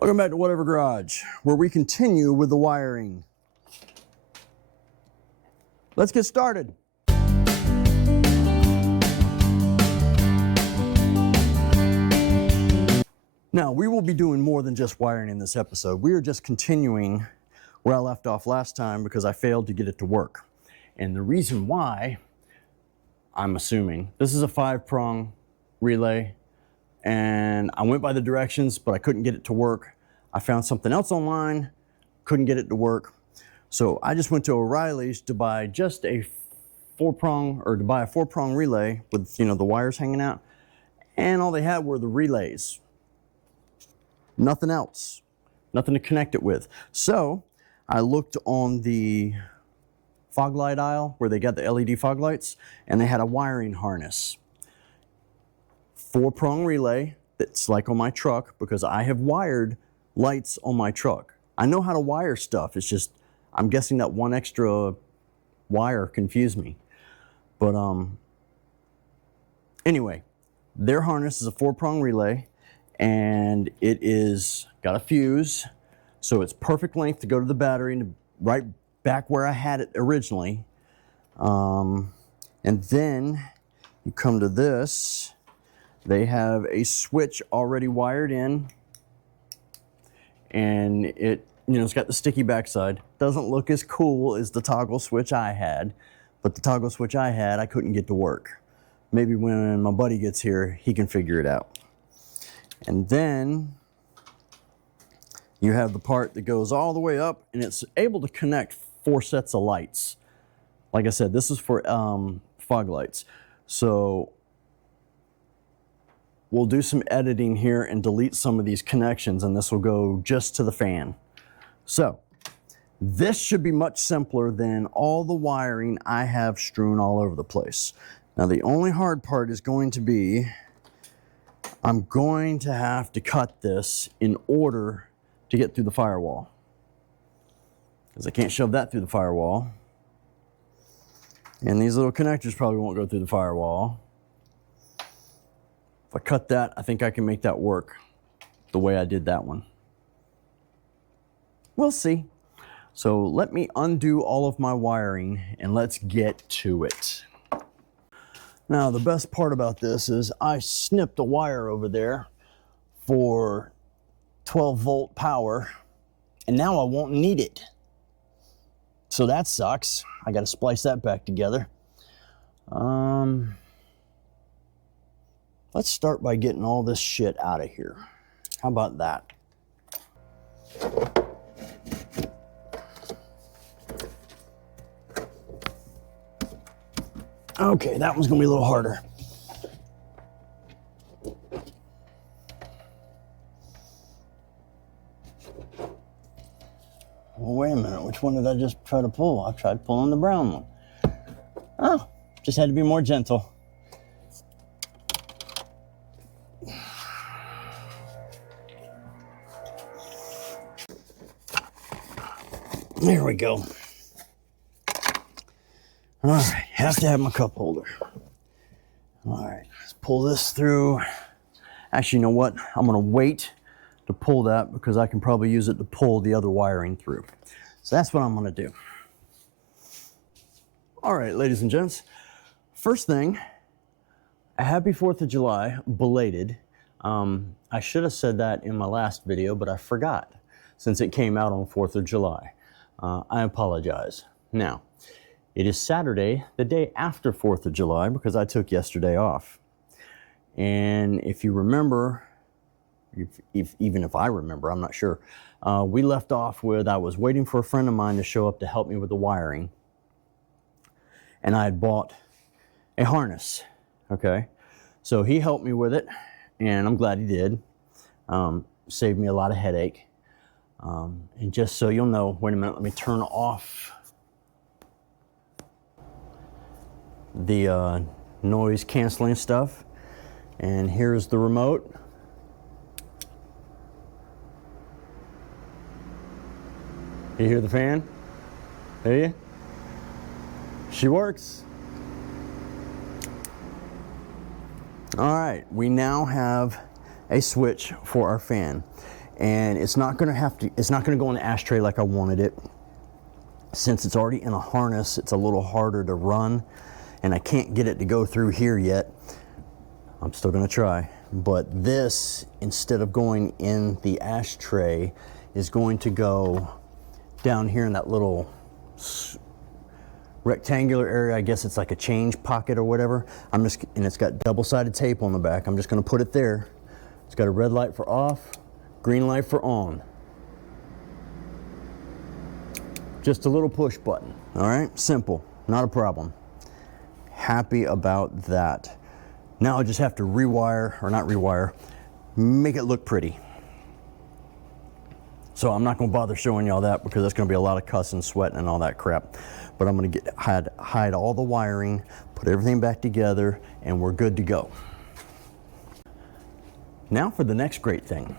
Welcome back to Whatever Garage, where we continue with the wiring. Let's get started. Now, we will be doing more than just wiring in this episode. We are just continuing where I left off last time because I failed to get it to work. And the reason why, I'm assuming, this is a 5-prong relay, and I went by the directions, but I couldn't get it to work. I found something else online, couldn't get it to work. So I just went to O'Reilly's to buy just a 4-prong, or to buy a 4-prong relay with, you know, the wires hanging out. And all they had were the relays. Nothing else, nothing to connect it with. So I looked on the fog light aisle where they got the LED fog lights, and they had a wiring harness. 4-prong relay that's like on my truck, because I have wired lights on my truck. I know how to wire stuff. It's just, I'm guessing that one extra wire confused me. But anyway, their harness is a 4-prong relay, and it is got a fuse, so it's perfect length to go to the battery and right back where I had it originally. And then you come to this. They have a switch already wired in, and it, you know, it's got the sticky backside. Doesn't look as cool as the toggle switch I had, but the toggle switch I had, I couldn't get to work. Maybe when my buddy gets here, he can figure it out. And then you have the part that goes all the way up, and it's able to connect 4 sets of lights. Like I said, this is for fog lights. So we'll do some editing here and delete some of these connections, and this will go just to the fan. So this should be much simpler than all the wiring I have strewn all over the place. Now the only hard part is going to be, I'm going to have to cut this in order to get through the firewall, because I can't shove that through the firewall. And these little connectors probably won't go through the firewall. If I cut that, I think I can make that work the way I did that one. We'll see. So let me undo all of my wiring and let's get to it. Now, the best part about this is I snipped a wire over there for 12-volt power, and now I won't need it. So that sucks. I got to splice that back together. Let's start by getting all this shit out of here. How about that? Okay, that one's gonna be a little harder. Well, wait a minute, which one did I just try to pull? I tried pulling the brown one. Oh, just had to be more gentle. There we go. All right, have to have my cup holder. All right, let's pull this through. Actually, you know what? I'm gonna wait to pull that because I can probably use it to pull the other wiring through. So that's what I'm gonna do. All right, ladies and gents. First thing, a happy 4th of July, belated. I should have said that in my last video, but I forgot since it came out on 4th of July. I apologize. Now, it is Saturday, the day after 4th of July, because I took yesterday off. And if you remember, even if I remember, I'm not sure, we left off with I was waiting for a friend of mine to show up to help me with the wiring. And I had bought a harness, okay? So he helped me with it, and I'm glad he did. Saved me a lot of headache. And just so you'll know, wait a minute, let me turn off the noise canceling stuff. And here's the remote. You hear the fan? Hear you? She works. All right, we now have a switch for our fan. and it's not going to go in the ashtray like I wanted it. Since it's already in a harness, it's a little harder to run, and I can't get it to go through here yet. I'm still going to try. But this, instead of going in the ashtray, is going to go down here in that little rectangular area. I guess it's like a change pocket or whatever. And it's got double-sided tape on the back. I'm just going to put it there. It's got a red light for off, green light for on. Just a little push button. All right, simple, not a problem. Happy about that. Now I just have to rewire, or not rewire, make it look pretty. So I'm not going to bother showing y'all that because that's going to be a lot of cussing, sweating, and all that crap. But I'm going to hide all the wiring, put everything back together, and we're good to go. Now for the next great thing.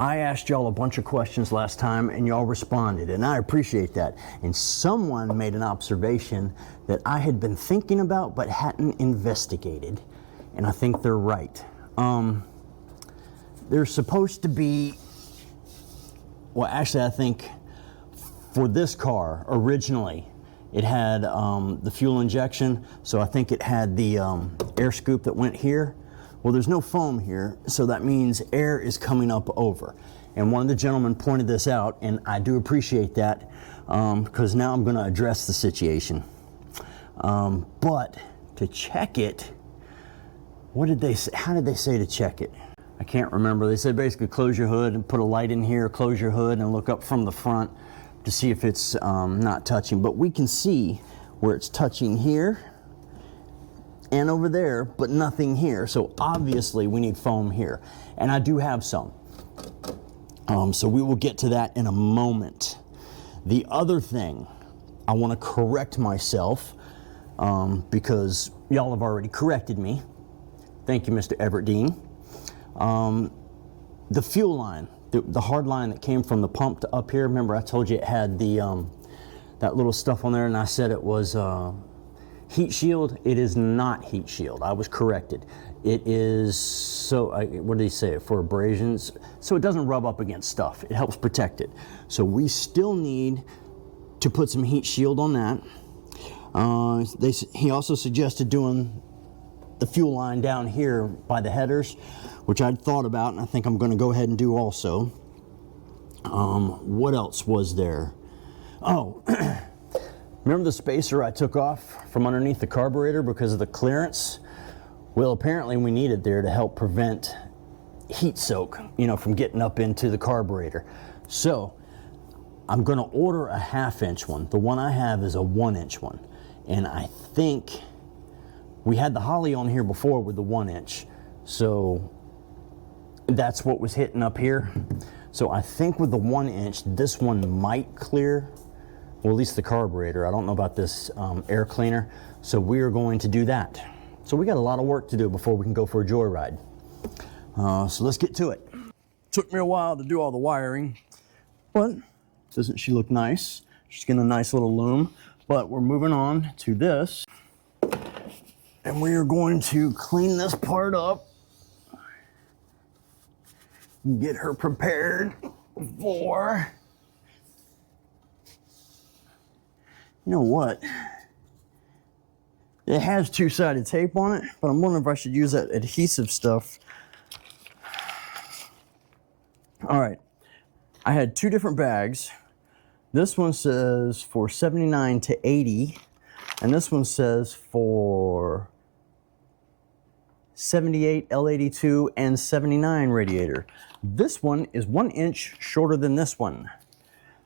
I asked y'all a bunch of questions last time and y'all responded, and I appreciate that. And someone made an observation that I had been thinking about but hadn't investigated, and I think they're right. There's supposed to be, well, actually I think for this car originally it had the fuel injection, so I think it had the air scoop that went here. Well, there's no foam here, so that means air is coming up over. And one of the gentlemen pointed this out, and I do appreciate that, because now I'm going to address the situation. But to check it, what did they say? How did they say to check it? I can't remember. They said basically close your hood and put a light in here, close your hood and look up from the front to see if it's not touching. But we can see where it's touching here and over there, but nothing here. So obviously we need foam here. And I do have some. So we will get to that in a moment. The other thing, I want to correct myself because y'all have already corrected me. Thank you, Mr. Everett Dean. The fuel line, the hard line that came from the pump to up here, remember I told you it had the that little stuff on there, and I said it was heat shield. It is not heat shield. I was corrected. It is, so what did he say, for abrasions? So it doesn't rub up against stuff. It helps protect it. So we still need to put some heat shield on that. He also suggested doing the fuel line down here by the headers, which I'd thought about, and I think I'm going to go ahead and do also. What else was there? Oh, remember the spacer I took off from underneath the carburetor because of the clearance? Well, apparently we need it there to help prevent heat soak, from getting up into the carburetor. So I'm going to order a 1/2 inch one. The one I have is a 1 inch one. And I think we had the Holly on here before with the 1 inch. So that's what was hitting up here. So I think with the 1 inch, this one might clear, well, at least the carburetor. I don't know about this air cleaner. So we are going to do that. So we got a lot of work to do before we can go for a joyride. So let's get to it. Took me a while to do all the wiring, but doesn't she look nice? She's getting a nice little loom, but we're moving on to this. And we are going to clean this part up. Get her prepared for, you know what? It has two-sided tape on it, but I'm wondering if I should use that adhesive stuff. All right, I had two different bags. This one says for 79 to 80, and this one says for 78 L82 and 79 radiator. This one is 1 inch shorter than this one.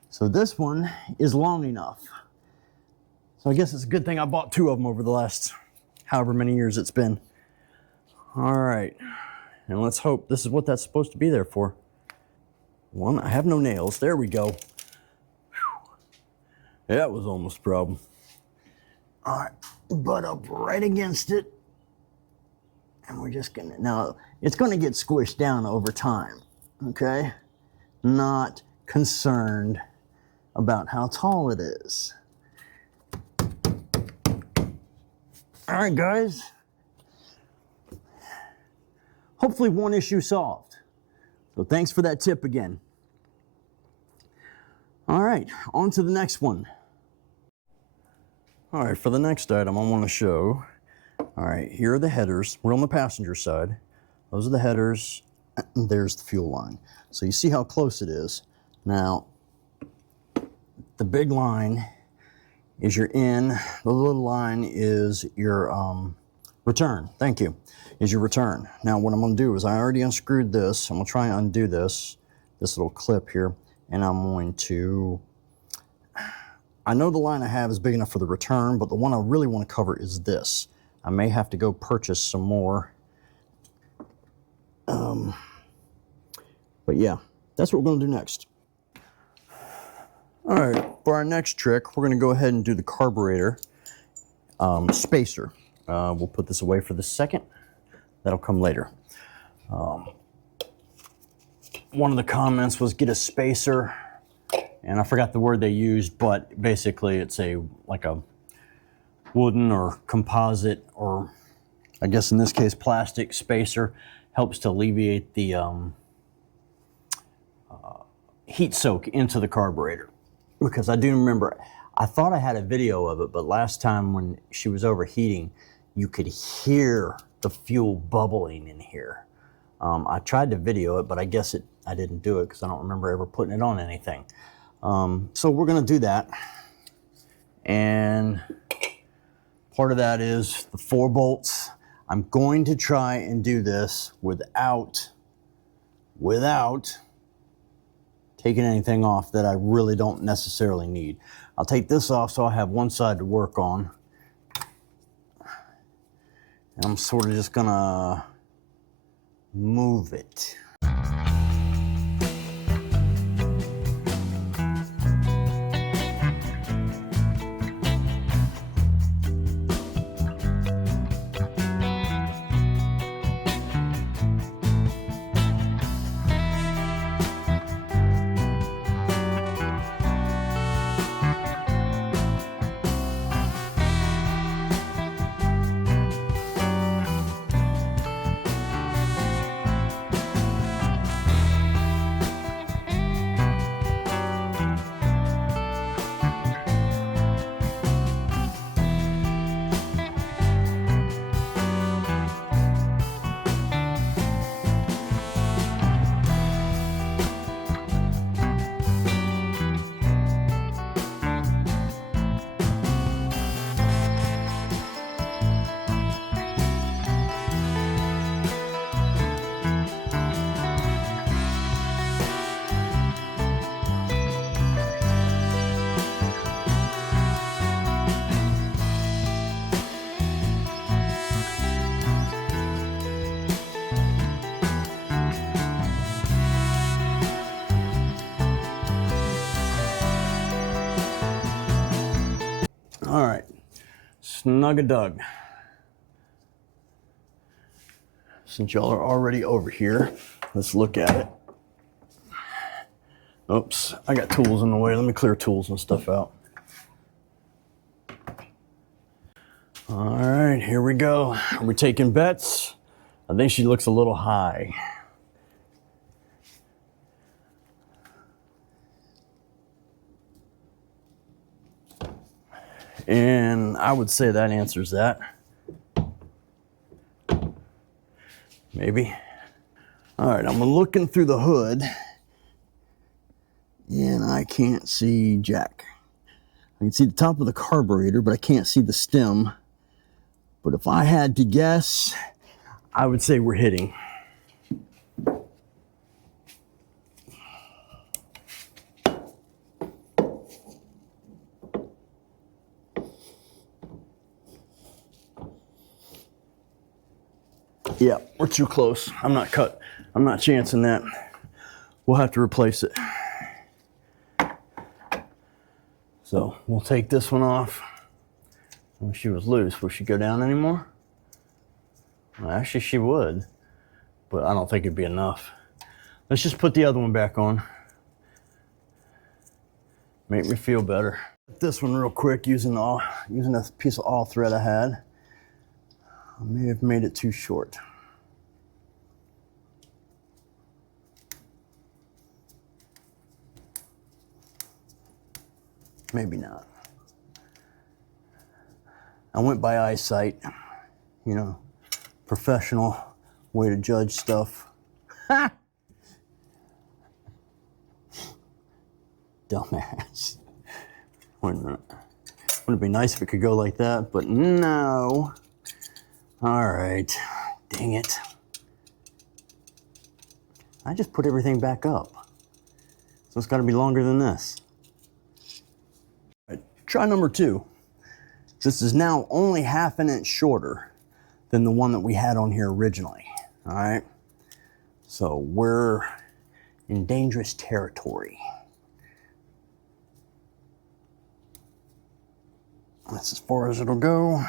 So this one is long enough. So I guess it's a good thing I bought two of them over the last however many years it's been. All right, and let's hope this is what that's supposed to be there for. One, I have no nails. There we go. Whew. That was almost a problem. All right, butt up right against it. And we're just gonna, now it's gonna get squished down over time, okay? Not concerned about how tall it is. All right, guys. Hopefully one issue solved. So thanks for that tip again. All right, on to the next one. All right, for the next item I want to show, all right, here are the headers. We're on the passenger side. Those are the headers, and there's the fuel line. So you see how close it is. Now, the big line is your in, the little line is your return. Thank you, is your return. Now what I'm gonna do is I already unscrewed this. I'm gonna try and undo this little clip here, and I'm going to, I know the line I have is big enough for the return, but the one I really want to cover is this. I may have to go purchase some more. But yeah, that's what we're going to do next. All right, for our next trick, we're going to go ahead and do the carburetor spacer. We'll put this away for the second. That'll come later. One of the comments was get a spacer, and I forgot the word they used, but basically it's like a wooden or composite, or I guess in this case plastic spacer. Helps to alleviate the heat soak into the carburetor. Because I do remember, I thought I had a video of it, but last time when she was overheating, you could hear the fuel bubbling in here. I tried to video it, but I guess I didn't do it because I don't remember ever putting it on anything. So we're gonna do that. And part of that is the 4 bolts. I'm going to try and do this without taking anything off that I really don't necessarily need. I'll take this off so I have one side to work on. And I'm sort of just gonna move it. All right, snug-a-dug. Since y'all are already over here, let's look at it. Oops, I got tools in the way. Let me clear tools and stuff out. All right, here we go. Are we taking bets? I think she looks a little high. And I would say that answers that. Maybe. All right, I'm looking through the hood and I can't see jack. I can see the top of the carburetor, but I can't see the stem. But if I had to guess, I would say we're hitting. Yeah, we're too close. I'm not chancing that. We'll have to replace it. So we'll take this one off. If she was loose, would she go down anymore? Well, actually she would, but I don't think it'd be enough. Let's just put the other one back on. Make me feel better. This one real quick using a piece of all thread I had. I may have made it too short. Maybe not. I went by eyesight, you know, professional way to judge stuff. Ha! Dumbass. Wouldn't it be nice if it could go like that, but no. All right, dang it. I just put everything back up. So it's gotta be longer than this. Right, try number 2. This is now only half an inch shorter than the one that we had on here originally, all right? So we're in dangerous territory. That's as far as it'll go.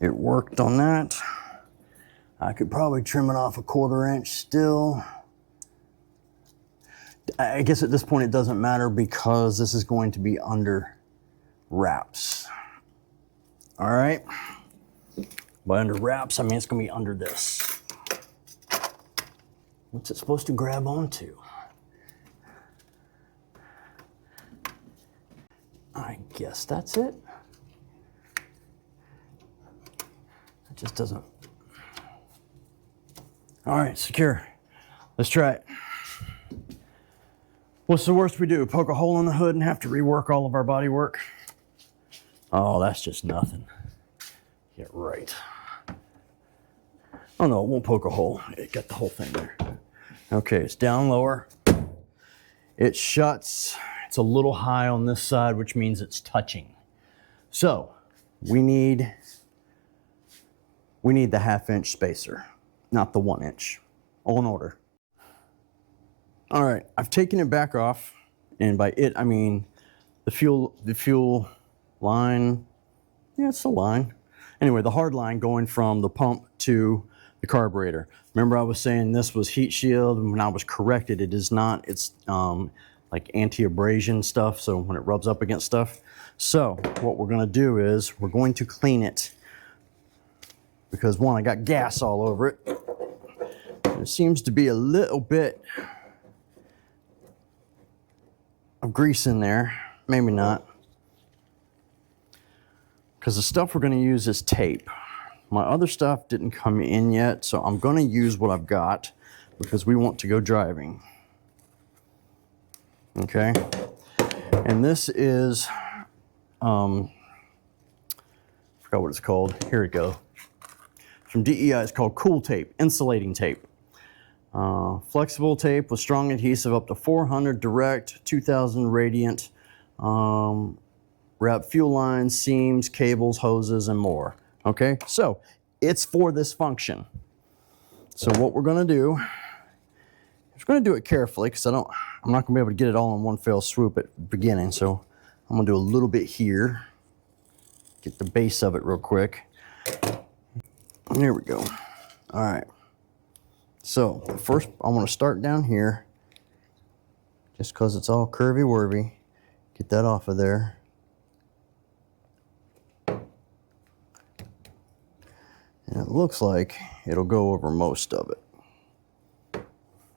It worked on that. I could probably trim it off a 1/4 inch still. I guess at this point it doesn't matter because this is going to be under wraps. All right? By under wraps, I mean it's gonna be under this. What's it supposed to grab onto? I guess that's it. It just doesn't. All right, secure. Let's try it. What's the worst we do? Poke a hole in the hood and have to rework all of our body work? Oh, that's just nothing. Yeah, right. Oh no, it won't poke a hole. It got the whole thing there. Okay, it's down lower. It shuts. It's a little high on this side, which means it's touching. So we need the 1/2 inch spacer, not the 1 inch. All in order. All right, I've taken it back off, and by it I mean the fuel line. Yeah, it's the line. Anyway, the hard line going from the pump to the carburetor. Remember I was saying this was heat shield, and when I was corrected, it is not. It's like anti-abrasion stuff, so when it rubs up against stuff. So what we're gonna do is we're going to clean it because one, I got gas all over it. There seems to be a little bit of grease in there, maybe not. Because the stuff we're gonna use is tape. My other stuff didn't come in yet, so I'm gonna use what I've got because we want to go driving. Okay, and this is, I forgot what it's called. Here we go. From DEI, it's called Cool Tape, insulating tape. Flexible tape with strong adhesive up to 400 direct, 2000 radiant. Wrap fuel lines, seams, cables, hoses, and more. Okay, so it's for this function. So what we're gonna do, we're gonna do it carefully because I'm not gonna be able to get it all in one fell swoop at the beginning. So I'm gonna do a little bit here, get the base of it real quick. And there we go. All right. So first I want to start down here, just because it's all curvy-worvy. Get that off of there. And it looks like it'll go over most of it.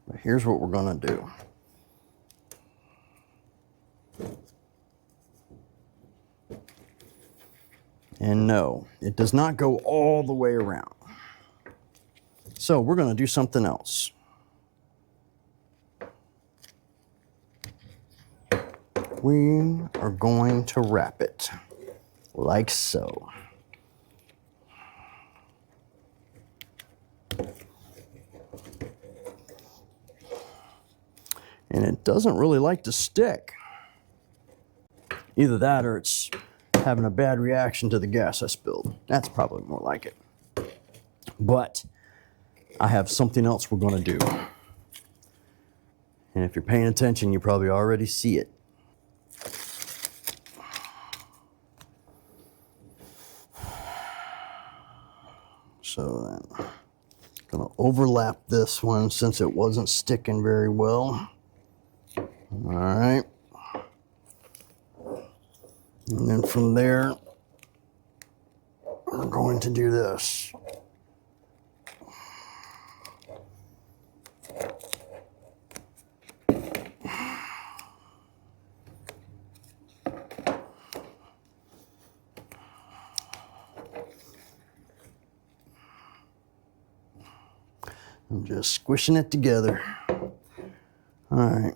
But here's what we're gonna do. And no, it does not go all the way around. So we're gonna do something else. We are going to wrap it like so. And it doesn't really like to stick. Either that or it's having a bad reaction to the gas I spilled. That's probably more like it. But I have something else we're gonna do. And if you're paying attention, you probably already see it. So then I'm gonna overlap this one since it wasn't sticking very well. All right. And then from there, we're going to do this. I'm just squishing it together. All right.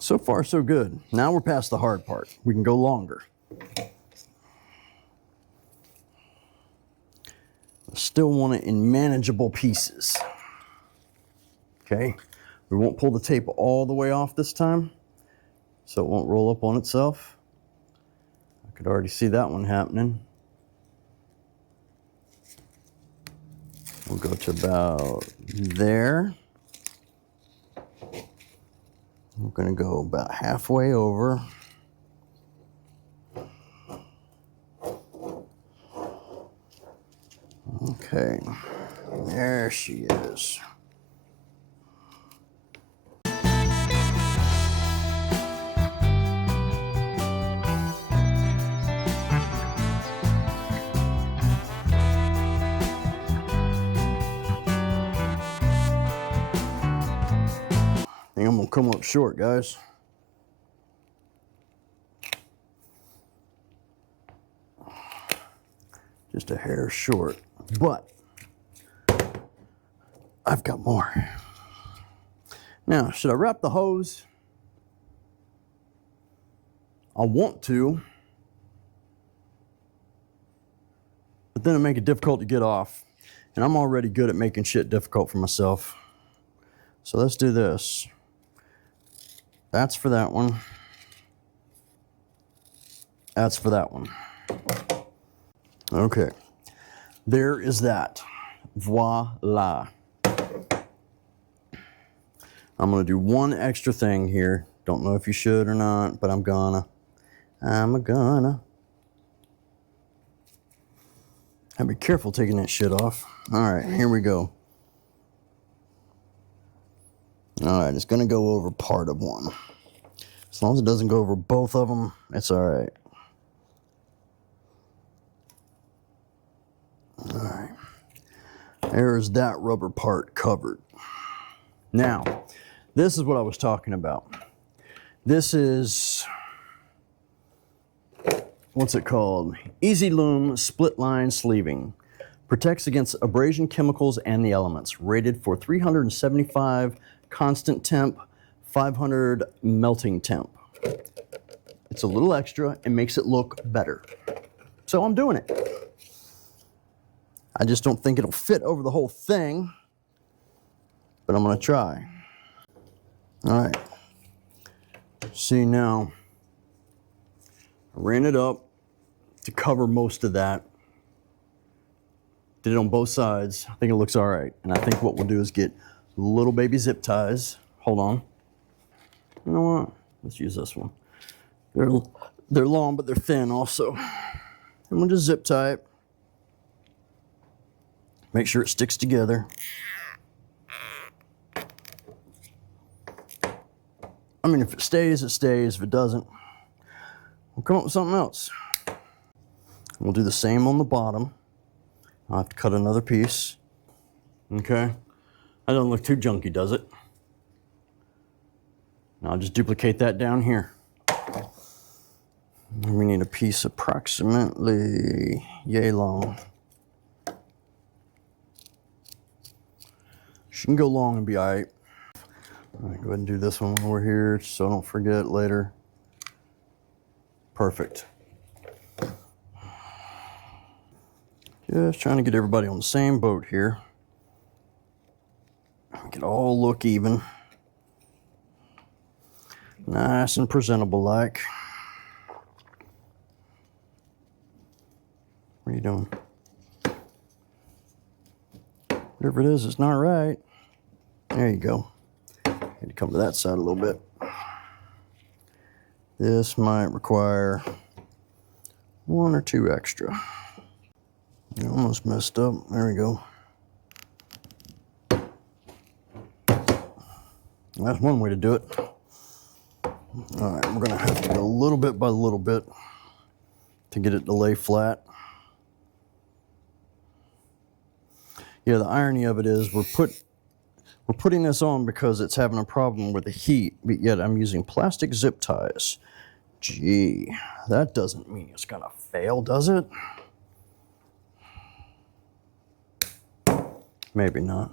So far, so good. Now we're past the hard part. We can go longer. I still want it in manageable pieces. Okay, we won't pull the tape all the way off this time, so it won't roll up on itself. I could already see that one happening. We'll go to about there. We're going to go about halfway over. Okay, there she is. I think I'm gonna come up short, guys. Just a hair short, but I've got more. Now, should I wrap the hose? I want to, but then it make it difficult to get off. And I'm already good at making shit difficult for myself. So let's do this. That's for that one. That's for that one. Okay, there is that. Voila. I'm gonna do one extra thing here. Don't know if you should or not, but I'm gonna. I'll be careful taking that shit off. All right, here we go. All right, it's gonna go over part of one. As long as it doesn't go over both of them, it's all right. All right, there's that rubber part covered. Now, this is what I was talking about. This is, what's it called? Easy Loom Split Line Sleeving. Protects against abrasion chemicals and the elements. Rated for 375 constant temp, 500 melting temp. It's a little extra and makes it look better. So I'm doing it. I just don't think it'll fit over the whole thing, but I'm gonna try. All right. See now, I ran it up to cover most of that. Did it on both sides. I think it looks all right. And I think what we'll do is get little baby zip ties. Hold on. You know what? Let's use this one. They're long, but they're thin also. And we'll just zip tie it. Make sure it sticks together. I mean, if it stays, it stays. If it doesn't, we'll come up with something else. We'll do the same on the bottom. I'll have to cut another piece. Okay. That doesn't look too junky, does it? Now I'll just duplicate that down here. We need a piece approximately yay long. She can go long and be all right. All right, go ahead and do this one over here so I don't forget later. Perfect. Just trying to get everybody on the same boat here. Make it all look even. Nice and presentable like. What are you doing? Whatever it is, it's not right. There you go. Need to come to that side a little bit. This might require one or two extra. Almost messed up. There we go. That's one way to do it. All right, we're gonna have to go little bit by little bit to get it to lay flat. Yeah, the irony of it is we're putting this on because it's having a problem with the heat, but yet I'm using plastic zip ties. Gee, that doesn't mean it's gonna fail, does it? Maybe not.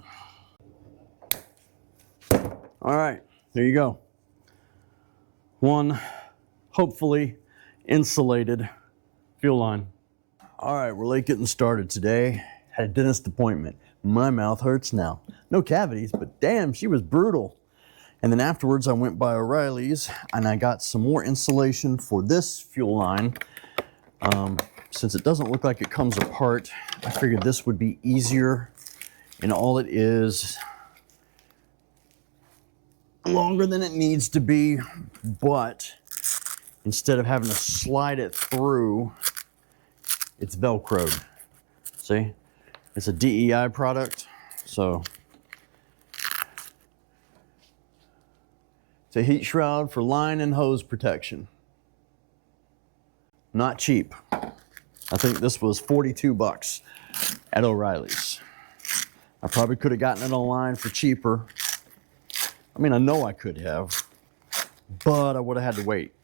All right, there you go. One, hopefully, insulated fuel line. All right, we're late getting started today. Had a dentist appointment. My mouth hurts now. No cavities, but damn, she was brutal. And then afterwards, I went by O'Reilly's and I got some more insulation for this fuel line. Since it doesn't look like it comes apart, I figured this would be easier. And all it is, longer than it needs to be, but instead of having to slide it through, it's Velcroed. See? It's a DEI product, so it's a heat shroud for line and hose protection. Not cheap. I think this was 42 bucks at O'Reilly's. I probably could have gotten it online for cheaper. I mean, I know I could have, but I would have had to wait.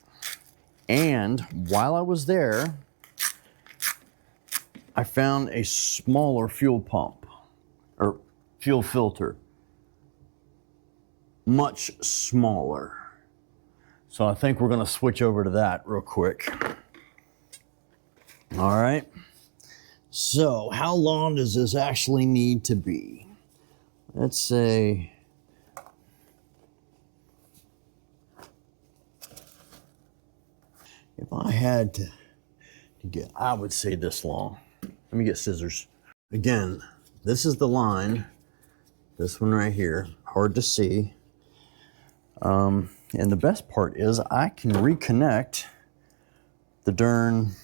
And while I was there, I found a smaller fuel pump, or fuel filter. Much smaller. So I think we're gonna switch over to that real quick. All right. So how long does this actually need to be? Let's say, if I had to get, I would say this long. Let me get scissors. Again, this is the line. This one right here, hard to see. And the best part is I can reconnect the darn,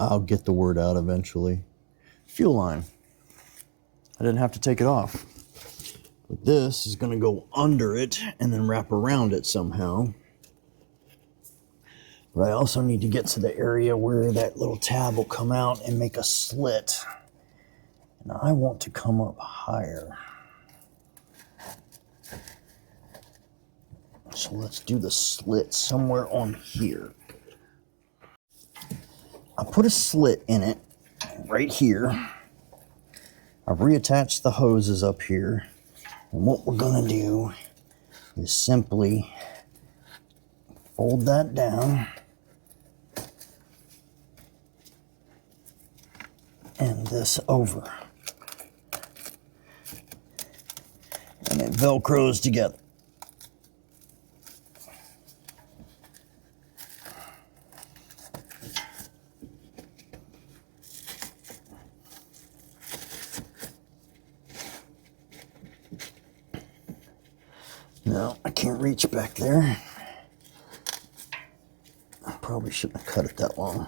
I'll get the word out eventually, fuel line. I didn't have to take it off. But this is gonna go under it and then wrap around it somehow. But I also need to get to the area where that little tab will come out and make a slit. And I want to come up higher. So let's do the slit somewhere on here. I put a slit in it right here. I've reattached the hoses up here. And what we're gonna do is simply fold that down and this over. And it Velcros together. No, I can't reach back there. I probably shouldn't have cut it that long.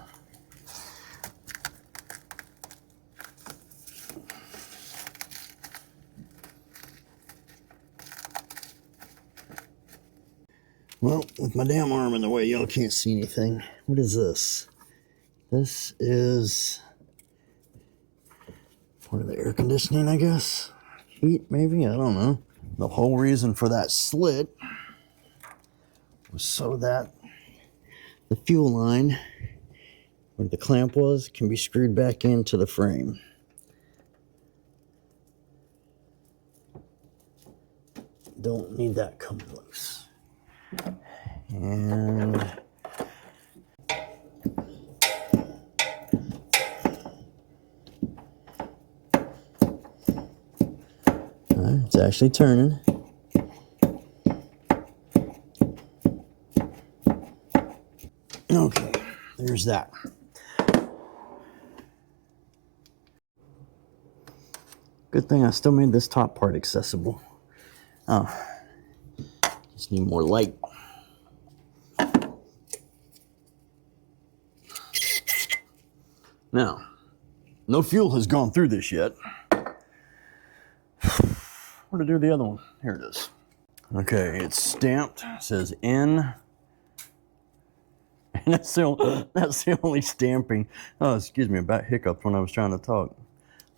Well, with my damn arm in the way, y'all can't see anything. What is this? This is part of the air conditioning, I guess. Heat, maybe? I don't know. The whole reason for that slit was so that the fuel line, where the clamp was, can be screwed back into the frame. Don't need that coming loose. And it's actually turning. Okay, there's that. Good thing I still made this top part accessible. Oh, just need more light. Now, no fuel has gone through this yet. Where to do the other one? Here it is. Okay, it's stamped. It says N. And that's the only stamping. Oh, excuse me, about hiccuped when I was trying to talk.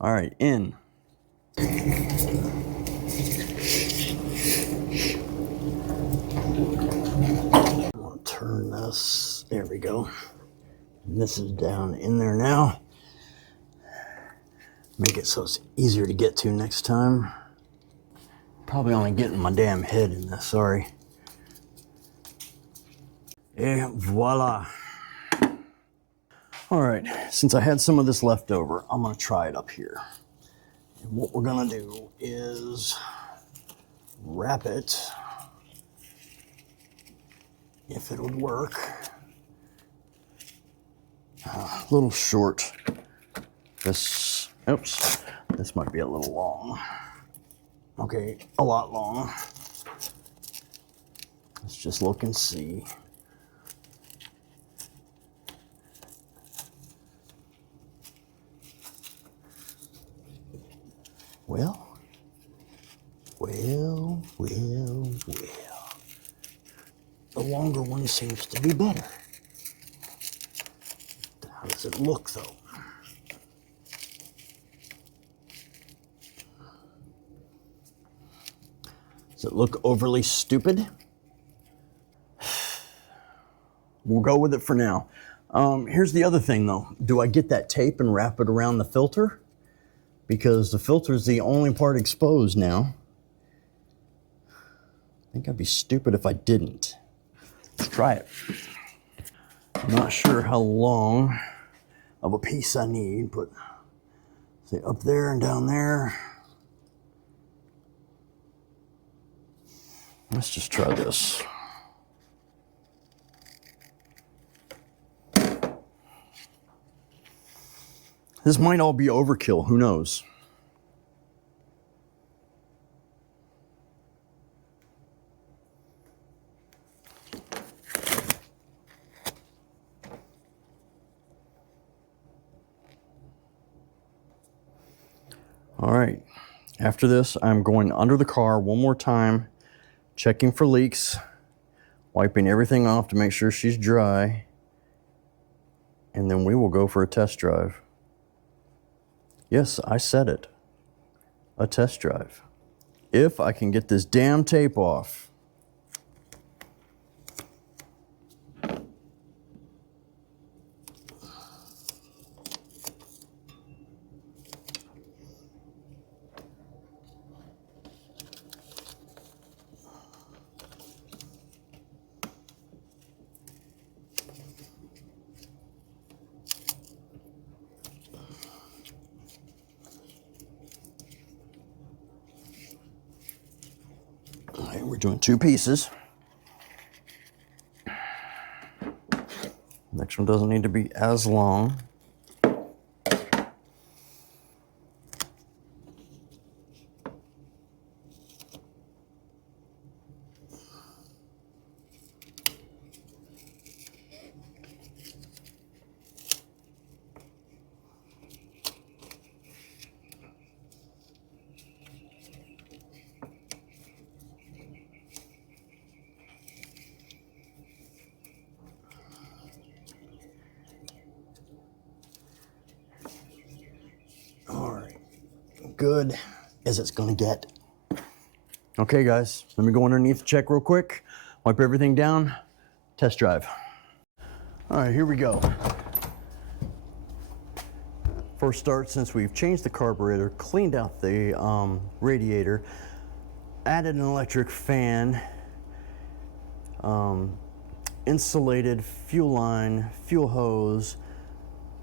All right, N. I'm gonna turn this. There we go. And this is down in there now. Make it so it's easier to get to next time. Probably only getting my damn head in this, sorry. Et voila. All right, since I had some of this left over, I'm gonna try it up here. And what we're gonna do is wrap it, if it would work. A little short. This, oops, this might be a little long. Okay, a lot long. Let's just look and see. Well. The longer one seems to be better. How does it look, though? Does it look overly stupid? We'll go with it for now. Here's the other thing, though. Do I get that tape and wrap it around the filter? Because the filter is the only part exposed now. I think I'd be stupid if I didn't. Let's try it. I'm not sure how long of a piece I need, but say up there and down there. Let's just try this. This might all be overkill, who knows? All right, after this, I'm going under the car one more time, checking for leaks, wiping everything off to make sure she's dry, and then we will go for a test drive. Yes, I said it, a test drive. If I can get this damn tape off. We're doing two pieces. Next one doesn't need to be as long. Good as it's gonna get. Okay guys, let me go underneath, check real quick, wipe everything down, test drive. All right, here we go. First start, since we've changed the carburetor, cleaned out the radiator, added an electric fan, insulated fuel line, fuel hose,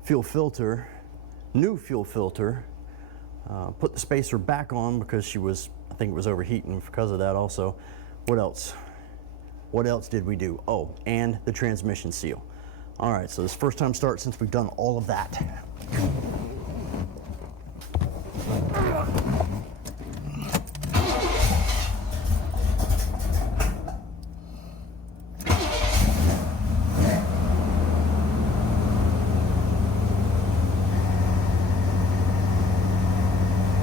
fuel filter, new fuel filter, put the spacer back on because I think it was overheating because of that also. What else? What else did we do? Oh, and the transmission seal. All right, so this first time start since we've done all of that.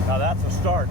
Now that's a start.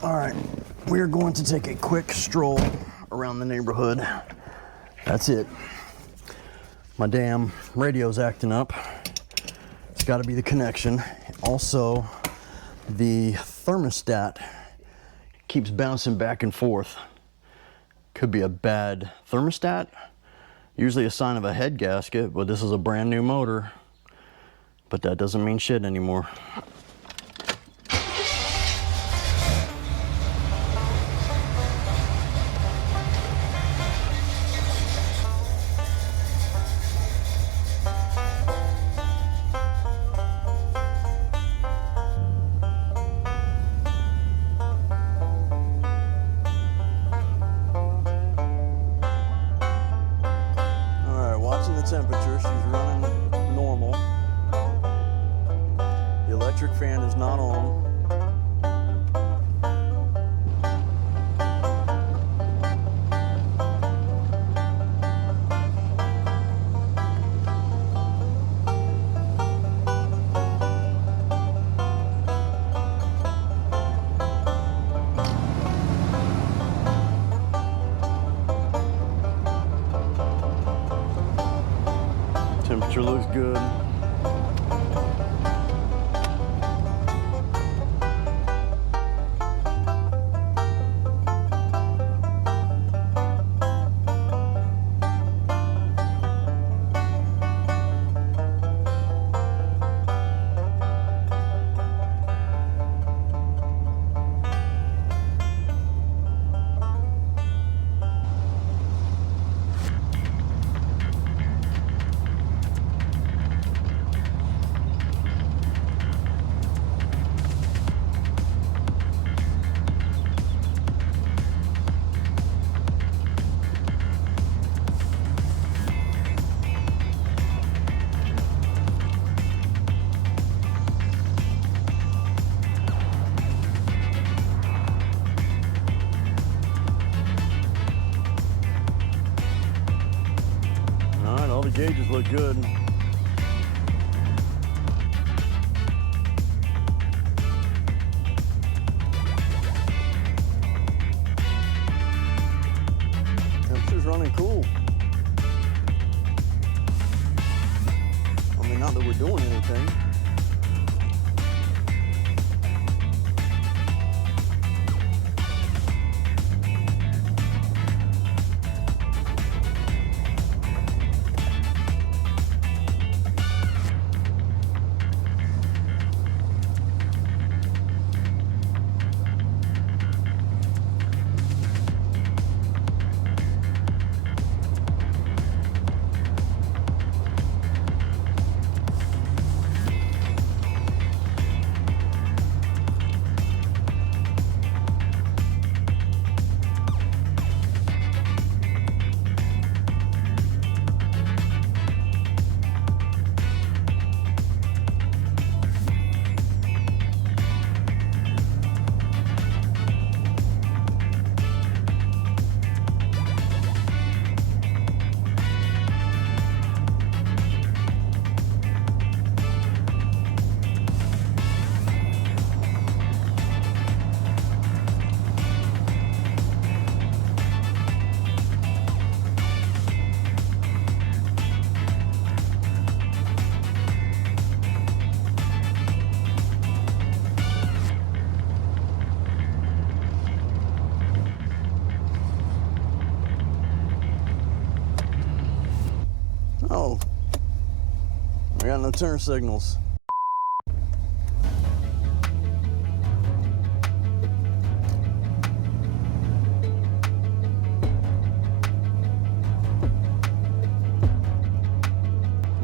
All right, we are going to take a quick stroll around the neighborhood. That's it. My damn radio's acting up. It's got to be the connection. Also, the thermostat keeps bouncing back and forth. Could be a bad thermostat. Usually a sign of a head gasket, but this is a brand new motor. But that doesn't mean shit anymore. Watching the temperature, she's running normal. The electric fan is not on. Temperature looks good. All the gauges look good. Temperature's running cool. I mean, not that we're doing anything. got no turn signals.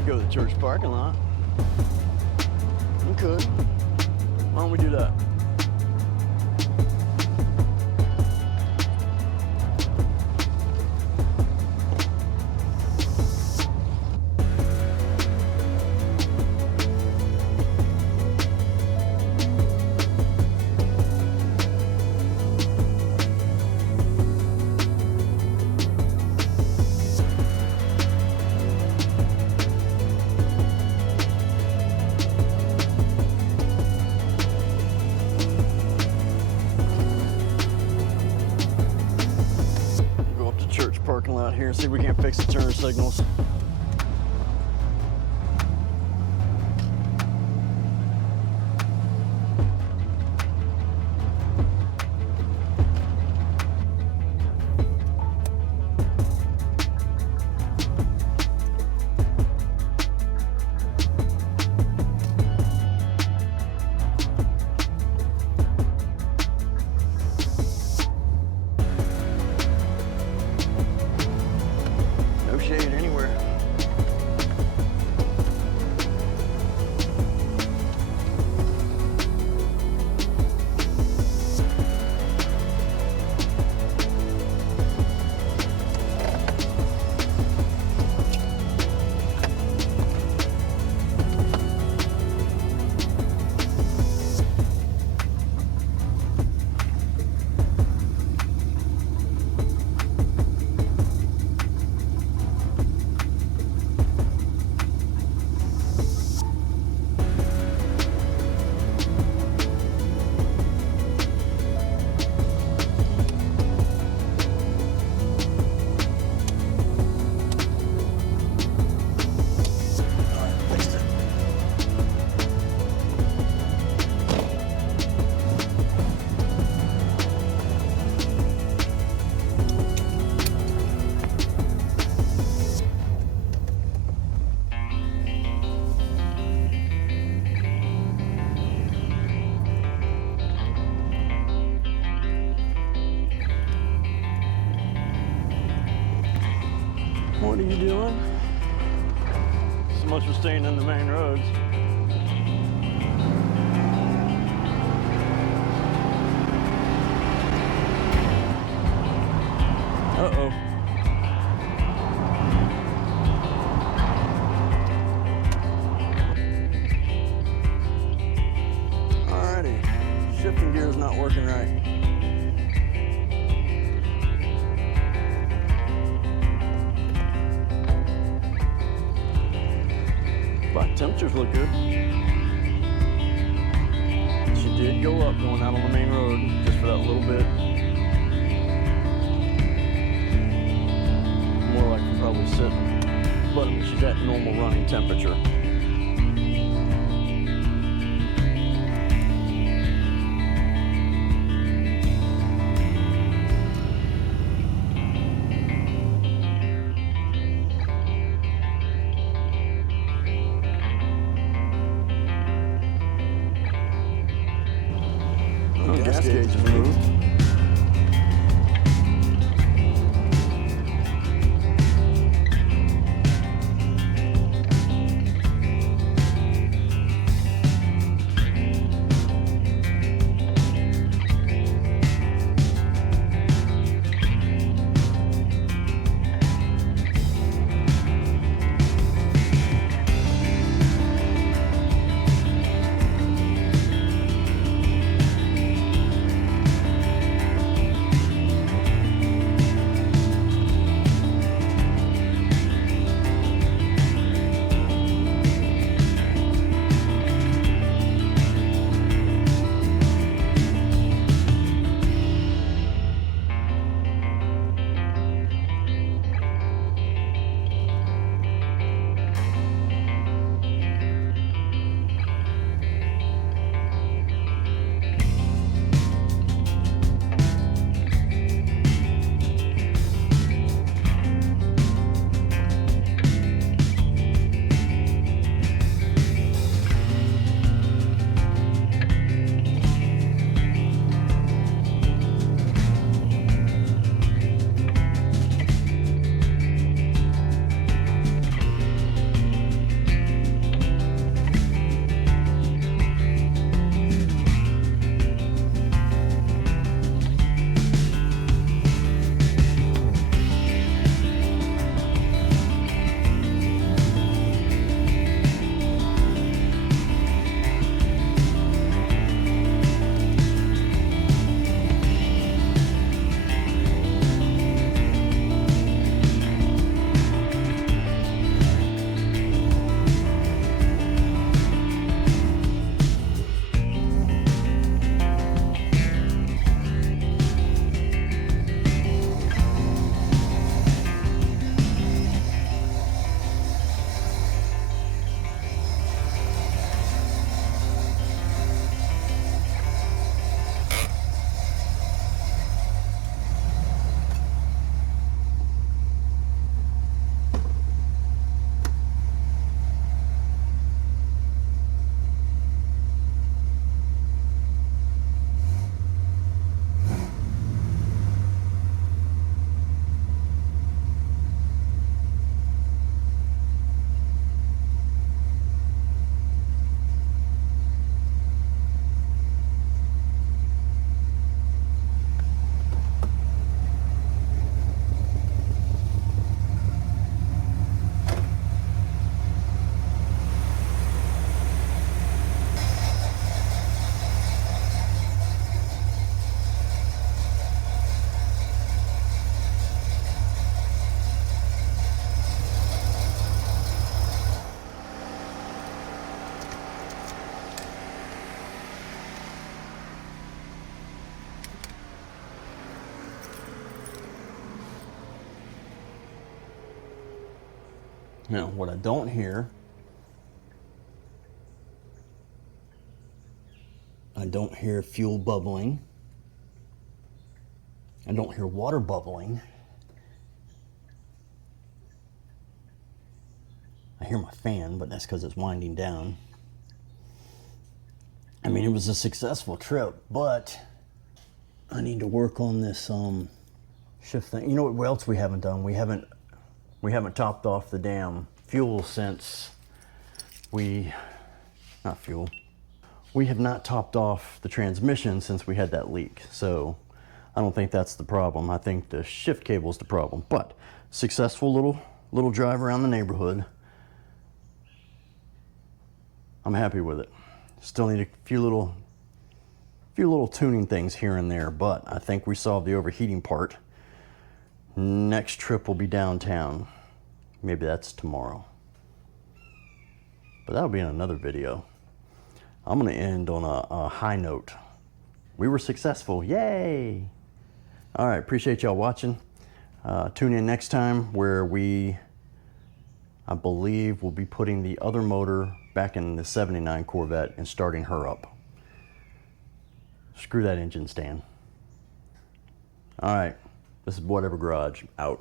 Go to the church parking lot. We could. Why don't we do that? Parking lot here and see if we can't fix the turn signals. Shade anywhere. What are you doing? So much for staying in the main roads. Uh-oh. Alrighty, shifting gear is not working right. But temperatures look good. She did go up going out on the main road just for that little bit. More like I'm probably sitting, but I mean, she's at normal running temperature. Gas gauge is moved. Now, what I don't hear, I don't hear fuel bubbling. I don't hear water bubbling. I hear my fan, but that's because it's winding down. I mean, it was a successful trip, but I need to work on this shift thing. You know what else we haven't done? We haven't topped off the damn fuel since we have not topped off the transmission since we had that leak. So I don't think that's the problem. I think the shift cable is the problem. But successful little drive around the neighborhood. I'm happy with it. Still need a few little tuning things here and there, but I think we solved the overheating part. Next trip will be downtown. Maybe that's tomorrow. But that'll be in another video. I'm gonna end on a high note. We were successful, yay! All right, appreciate y'all watching. Tune in next time where I believe we'll be putting the other motor back in the 79 Corvette and starting her up. Screw that engine stand. All right, this is Whatever Garage, out.